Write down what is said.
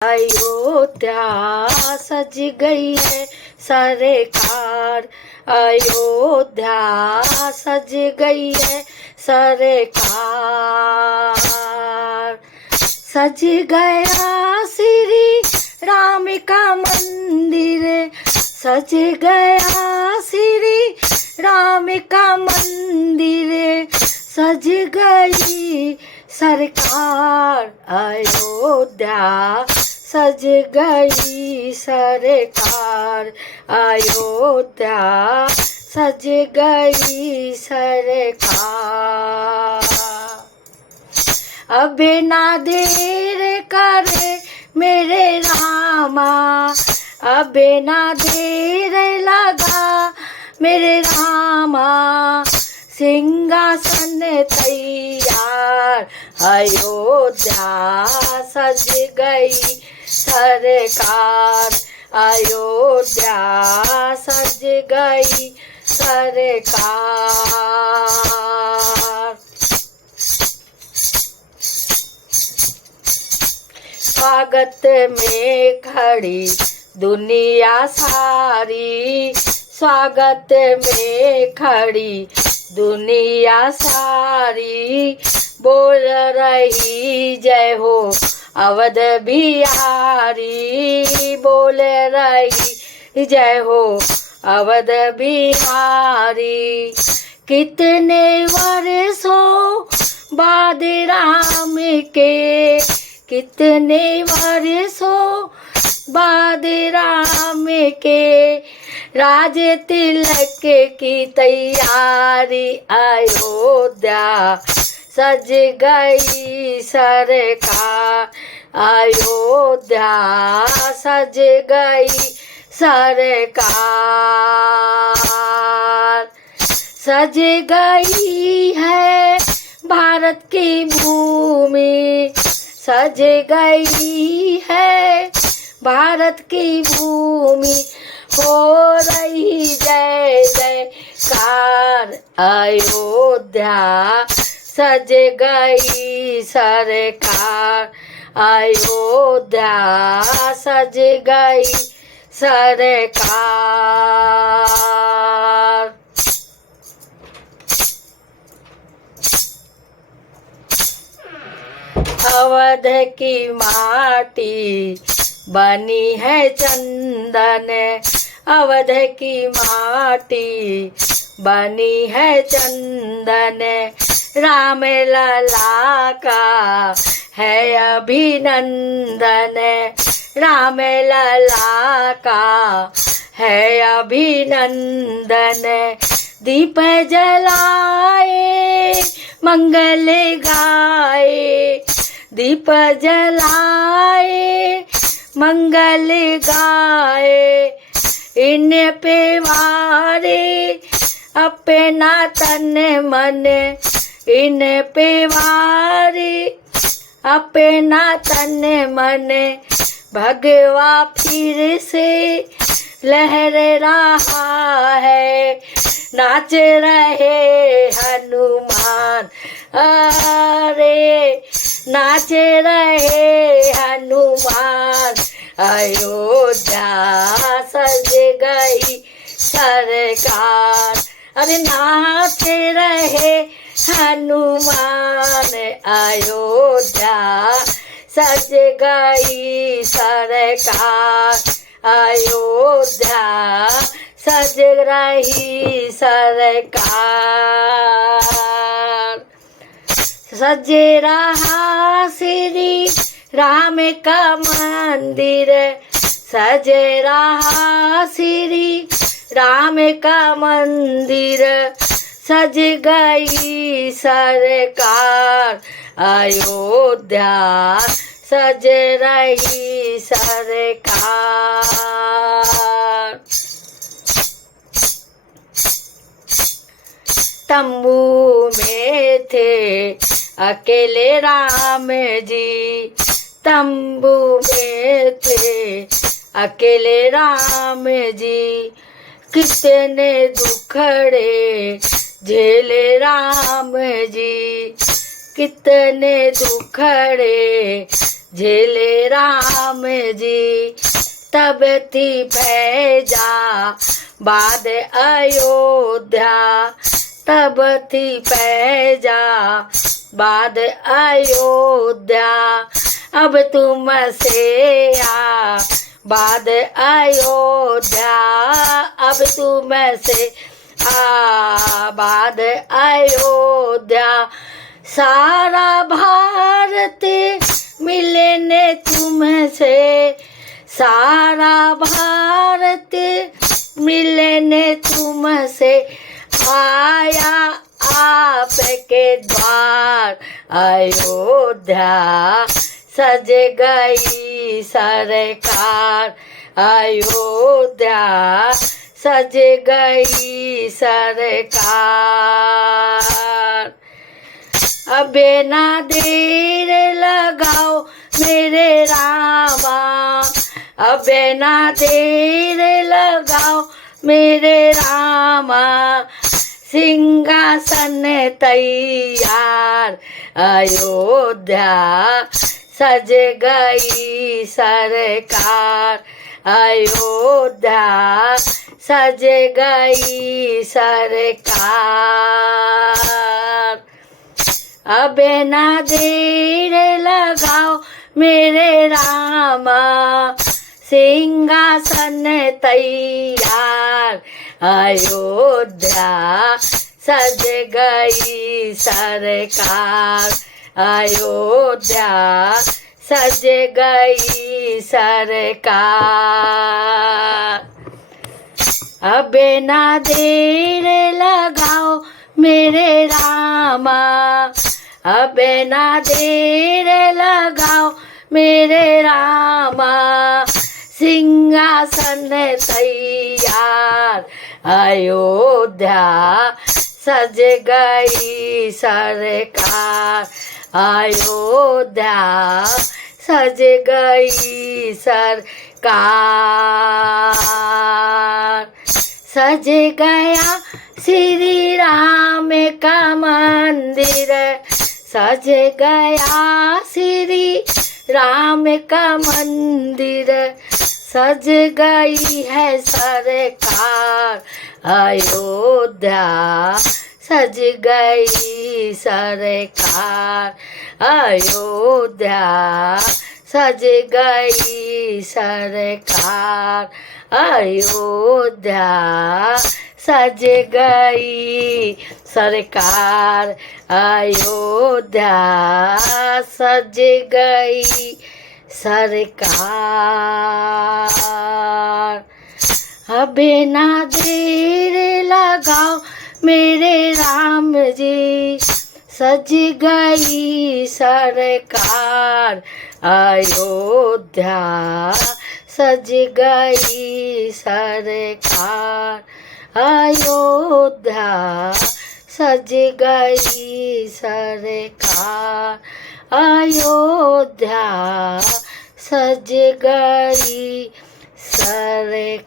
अयोध्या सज गई है सरकार, अयोध्या सज गई है सरकार। सज गया श्री राम का मंदिर, सज गया श्री राम का मंदिर, सज गई सरकार अयोध्या, सज गई सरकार अयोध्या, सज गई सरकार। अब ना देर करे मेरे रामा, अब ना देर लगा मेरे रामा, सिंहासन तैयार अयोध्या सज गई सरकार, अयोध्या सज गई सरकार। स्वागत में खड़ी दुनिया सारी, स्वागत में खड़ी दुनिया सारी, बोल रही जय हो अवध बिहारी, बोल रही जय हो अवध बिहारी। कितने वर्षों बाद राम के, कितने वर्षों बाद राम के, राज तिलक की तैयारी अयोध्या सज गई सरकार, अयोध्या सज गई सरकार। सज गई है भारत की भूमि, सज गई है भारत की भूमि, हो रही जय जयकार अयोध्या सज गई सरकार, अयोध्या सज गई सरकार। अवध की माटी बनी है चंदन, अवध की माटी बनी है चंदन, राम लला का है अभिनंदन, राम लला का है अभिनंदन। दीप जलाए मंगल गाए, दीप जलाए मंगल गाए, इन पे वारे अपना तन मन, इन पे वारे अपना तन मन, भगवा फिर से लहर रहा है, नाच रहे हनुमान, अरे नाच रहे हनुमान, अयोध्या सज गई सरकार, अरे नाच रहे हनुमान, अयोध्या सज गई सरकार, अयोध्या सज रही सरकार। सज रहा श्री राम का मंदिर, सज रहा श्री राम का मंदिर, सज गई सरकार, अयोध्या सज रही सरकार। तंबू में थे अकेले राम जी, तंबू में थे अकेले राम जी, कितने दुखड़े झेले राम जी, कितने दुखड़े झेले राम जी। तब थी फैजा बाद अयोध्या, तब थी फैजा बाद अयोध्या। अब तुम से बाद अयोध्या, अब तुम से बाद अयोध्या। सारा भारत मिलने तुमसे, सारा भारत मिलने तुमसे। आया आपके द्वार अयोध्या, सज गई सरकार अयोध्या, सज गई सरकार। अबे ना देर लगाओ मेरे रामा, अबे ना देर लगाओ मेरे रामा। सिंहासन तैयार अयोध्या, सज गई सरकार अयोध्या, सज गई सरकार। अबे ना देर लगाओ मेरे रामा, सिंहासन तैयार अयोध्या, सज गई सरकार अयोध्या, सज गई सरकार। अबे ना देर लगाओ मेरे रामा, अबे ना देर लगाओ मेरे रामा। सिंहासन तैयार अयोध्या, सज गई सरकार अयोध्या, सज गई सरकार। सज गया श्री राम का मंदिर, सज गया श्री राम का मंदिर। सज गई है सरकार अयोध्या, सज गई सरकार अयोध्या, सज गई सरकार अयोध्या, सज गई सरकार अयोध्या, सज गई सरकार। अबे ना देर लगाओ मेरे राम जी, सज गई सरकार अयोध्या, सज गई सरकार अयोध्या, सज गई सरकार अयोध्या, सज गई सरकार।